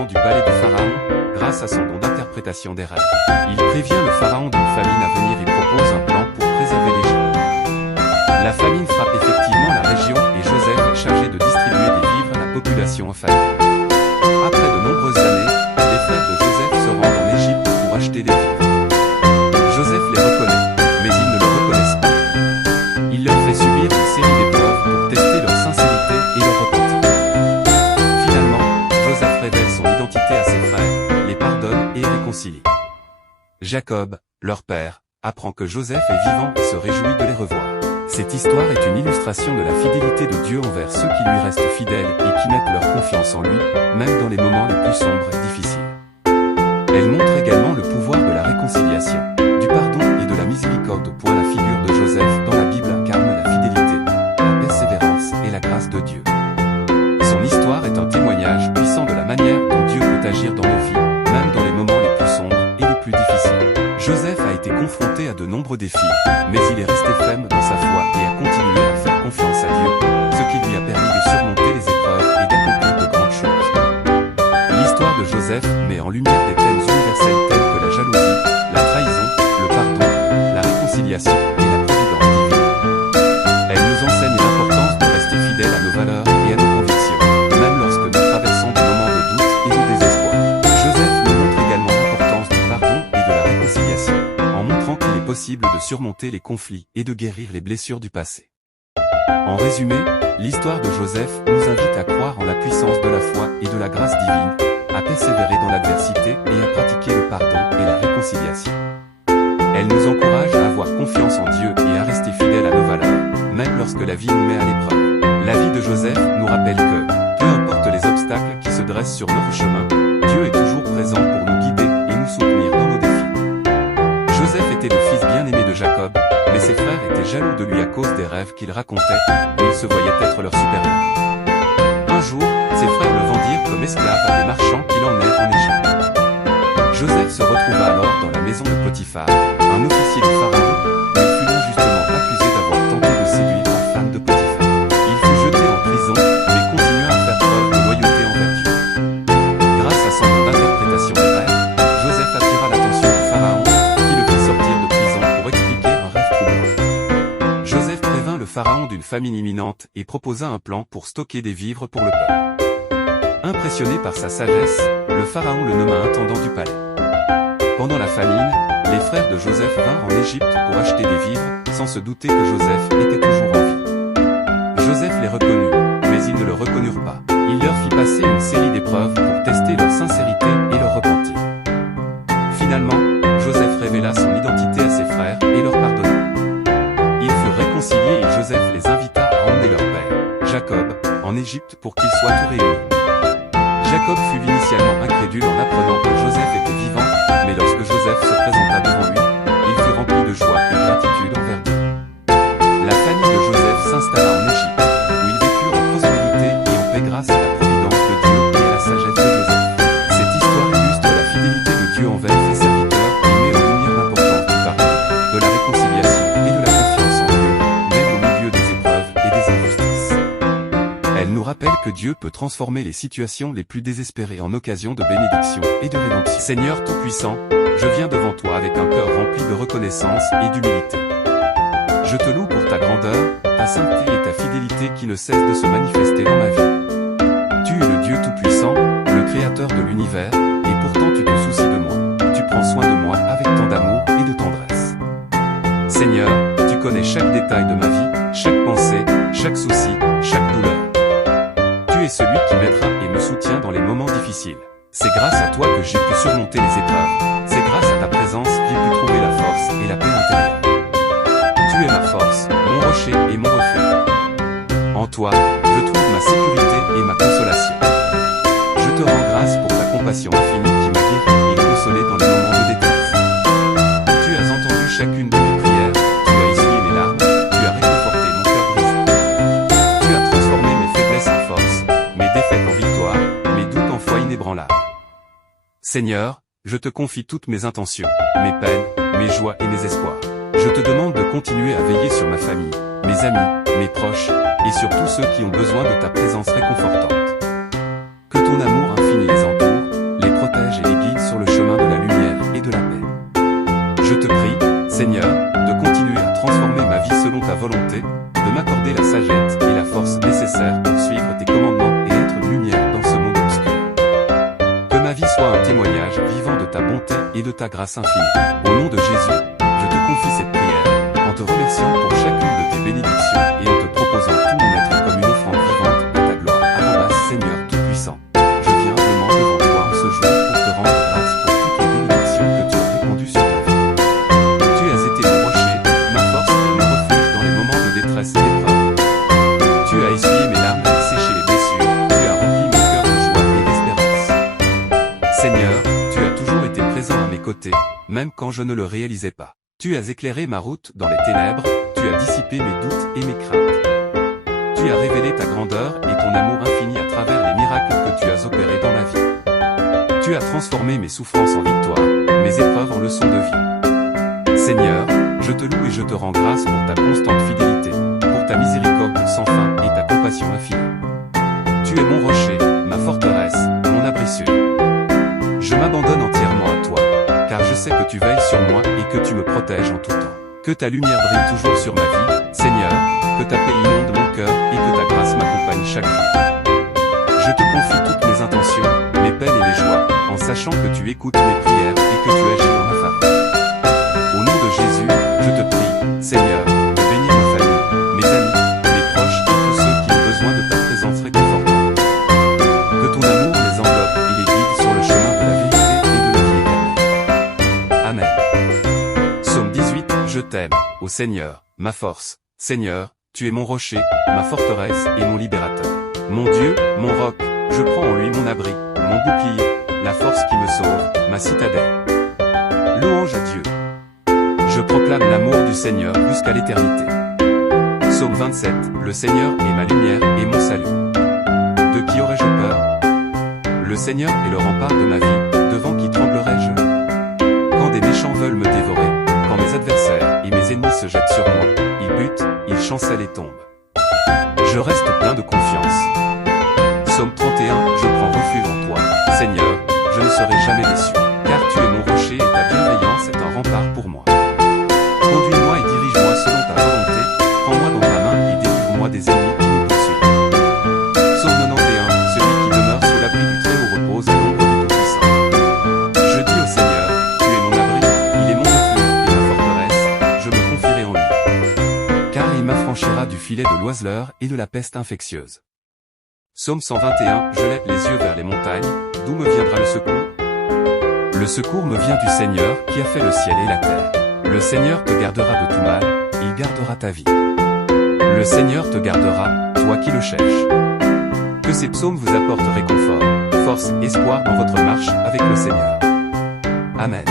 intendant du palais du pharaon, grâce à son don d'interprétation des rêves. Il prévient le pharaon d'une famine à venir et propose un plan pour préserver l'Égypte. La famine frappe effectivement la région et Joseph est chargé de distribuer des vivres à la population affamée. Après de nombreuses années, les frères de Joseph se rendent en Égypte pour acheter des vivres. Joseph les reconnaît, mais ils ne le reconnaissent pas. Il leur fait subir une série d'épreuves pour tester leur sincérité et leur repentir. Finalement, Joseph révèle son identité à ses frères, les pardonne et les réconcilie. Jacob, leur père, apprend que Joseph est vivant et se réjouit de les revoir. Cette histoire est une illustration de la fidélité de Dieu envers ceux qui lui restent fidèles et qui mettent leur confiance en lui, même dans les moments les plus sombres et difficiles. Elle montre également le pouvoir de la réconciliation, du pardon et de la miséricorde au point la figure de Joseph dans la Bible incarne la fidélité, la persévérance et la grâce de Dieu. Son histoire est un témoignage puissant de la manière dont Dieu peut agir dans nos vies, même dans les moments les plus sombres et les plus difficiles. Joseph a été confronté à de nombreux défis, mais il est resté ferme dans sa foi et a continué à faire confiance à Dieu, ce qui lui a permis de surmonter les épreuves et d'accomplir de grandes choses. L'histoire de Joseph met en lumière des thèmes universels tels que la jalousie, la trahison, le pardon, la réconciliation et la providence divine. Elle nous enseigne l'importance de rester fidèles à nos valeurs et à nos convictions, même lorsque nous traversons des moments de doute et de désespoir. Joseph nous montre également l'importance du pardon et de la réconciliation, en montrant qu'il est possible de surmonter les conflits et de guérir les blessures du passé. En résumé, l'histoire de Joseph nous invite à croire en la puissance de la foi et de la grâce divine, à persévérer dans l'adversité et à pratiquer le pardon et la réconciliation. Elle nous encourage à avoir confiance en Dieu et à rester fidèles à nos valeurs, même lorsque la vie nous met à l'épreuve. La vie de Joseph nous rappelle que, peu importe les obstacles qui se dressent sur notre chemin, Dieu est toujours présent pour nous guider et nous soutenir dans nos défis. Joseph était le fils bien-aimé de Jacob, mais ses frères étaient jaloux de lui à cause des rêves qu'il racontait, où il se voyait être leur supérieur. Un jour, ses frères le vendirent comme esclave à des marchands qui l'emmenèrent en Égypte. Joseph se retrouva alors dans la maison de Potiphar, un officier du pharaon, où il fut injustement accusé d'avoir tenté de séduire la femme de Potiphar. Il fut jeté en prison, mais continua à faire preuve de loyauté envers Dieu. Grâce à son don d'interprétation des rêves, Joseph attira l'attention du pharaon, qui le fit sortir de prison pour expliquer un rêve troublant. Joseph prévint le pharaon d'une famine imminente et proposa un plan pour stocker des vivres pour le peuple. Impressionné par sa sagesse, le pharaon le nomma intendant du palais. Pendant la famine, les frères de Joseph vinrent en Égypte pour acheter des vivres, sans se douter que Joseph était toujours en vie. Joseph les reconnut, mais ils ne le reconnurent pas. Il leur fit passer une série d'épreuves pour tester leur sincérité et leur repentir. Finalement, Joseph révéla son identité à ses frères et leur pardonna. Ils furent réconciliés et Joseph les invita à emmener leur père, Jacob, en Égypte pour qu'ils soient tout réunis. Jacob fut initialement incrédule en apprenant que Joseph était vivant, mais lorsque Joseph se présenta devant lui, il fut rempli de joie et gratitude envers Dieu. La famille de Joseph s'installa en Égypte, où ils vécurent en prospérité et en paix grâce à la providence de Dieu et à la sagesse de Joseph. Cette histoire illustre la fidélité de Dieu envers ses serviteurs et met en lumière l'importance du pardon, de la réconciliation et de la confiance en Dieu, même au milieu des épreuves et des injustices. Elle nous rappelle que Dieu peut transformer les situations les plus désespérées en occasion de bénédiction et de rédemption. Seigneur Tout-Puissant, je viens devant toi avec un cœur rempli de reconnaissance et d'humilité. Je te loue pour ta grandeur, ta sainteté et ta fidélité qui ne cessent de se manifester dans ma vie. Tu es le Dieu Tout-Puissant, le Créateur de l'univers, et pourtant tu te soucies de moi. Tu prends soin de moi avec tant d'amour et de tendresse. Seigneur, tu connais chaque détail de ma vie, chaque pensée, chaque souci, chaque douleur. Tu es celui qui m'aidera et me soutient dans les moments difficiles. C'est grâce à toi que j'ai pu surmonter les épreuves. C'est grâce à ta présence que j'ai pu trouver la force et la paix intérieure. Tu es ma force, mon rocher et mon refuge. En toi, je trouve ma sécurité et ma consolation. Je te rends grâce pour ta compassion infinie qui m'a guéri et consolé dans les moments de détresse. Tu as entendu chacune de mes prières, tu as essuyé mes larmes, tu as réconforté mon cœur brisé. Tu as transformé mes faiblesses en force, mes défaites en victoire, mes doutes en foi inébranlable. Seigneur, je te confie toutes mes intentions, mes peines, mes joies et mes espoirs. Je te demande de continuer à veiller sur ma famille, mes amis, mes proches, et sur tous ceux qui ont besoin de ta présence réconfortante. Que ton amour infini les entoure, ta volonté, de m'accorder la sagesse et la force nécessaires pour suivre tes commandements et être une lumière dans ce monde obscur. Que ma vie soit un témoignage vivant de ta bonté et de ta grâce infinie. Au nom de Jésus, je te confie cette prière, en te remerciant pour chacune de tes bénédictions et en te proposant tout mon être comme une offrande vivante à ta gloire. Seigneur Tout-Puissant, je viens vraiment devant toi en ce jour pour te rendre grâce pour toutes les bénédictions que tu as répandues sur ma vie. Tu as été mon rocher, ma force et mon refuge dans les moments de détresse et d'épreuve. Tu as essuyé mes larmes et séché les blessures, tu as rempli mon cœur de joie et d'espérance. Seigneur, tu as toujours été présent à mes côtés, même quand je ne le réalisais pas. Tu as éclairé ma route dans les ténèbres, tu as dissipé mes doutes et mes craintes. Tu as révélé ta grandeur et ton amour infini à travers les miracles que tu as opérés dans ma vie. Tu as transformé mes souffrances en victoire, mes épreuves en leçons de vie. Seigneur, je te loue et je te rends grâce pour ta constante fidélité, pour ta miséricorde sans fin et ta compassion infinie. Tu es mon rocher, ma forteresse, mon abri sûr. Je m'abandonne entièrement à toi, car je sais que tu veilles sur moi et que tu me protèges en tout temps. Que ta lumière brille toujours sur ma vie, Seigneur, que ta paix inonde mon cœur et que ta grâce m'accompagne chaque jour. Je te confie toutes mes intentions, mes peines et mes joies, en sachant que tu écoutes mes prières et que tu agis en ma faveur. Au nom de Jésus, je te prie, Seigneur, de bénir ma famille, mes amis, mes proches et tous ceux qui ont besoin de ta présence réconfortante. Que ton amour les enveloppe et les guide sur le chemin de la vérité et de la vie éternelle. Amen. Psaume 18. Je t'aime, ô Seigneur, ma force. Seigneur, tu es mon rocher, ma forteresse et mon libérateur. Mon Dieu, mon roc, je prends en lui mon abri, mon bouclier, la force qui me sauve, ma citadelle. Louange à Dieu. Je proclame l'amour du Seigneur jusqu'à l'éternité. Psaume 27. Le Seigneur est ma lumière et mon salut. De qui aurais-je peur? Le Seigneur est le rempart de ma vie, devant qui tremblerais-je? Quand des méchants veulent me dévorer, quand mes adversaires et mes ennemis se jettent sur moi, ils butent, ils chancellent et tombent. Je reste plein de confiance. Psaume 31. Je prends refuge en toi, Seigneur, je ne serai jamais déçu, car tu es mon rocher et ta bienveillance est un rempart pour moi. Conduis-moi et dirige-moi selon ta volonté, prends-moi dans ta main et délivre-moi des ennemis qui me poursuivent. Psaume 91. Celui qui demeure sous l'abri du Très-Haut repose à l'ombre du Tout-Puissant. Je dis au Seigneur, tu es mon abri, il est mon refuge et ma forteresse, je me confierai en lui. Car il m'affranchira du filet de l'oiseleur et de la peste infectieuse. Psaume 121. Je lève les yeux vers les montagnes, d'où me viendra le secours? Le secours me vient du Seigneur qui a fait le ciel et la terre. Le Seigneur te gardera de tout mal, il gardera ta vie. Le Seigneur te gardera, toi qui le cherches. Que ces psaumes vous apportent réconfort, force et espoir dans votre marche avec le Seigneur. Amen.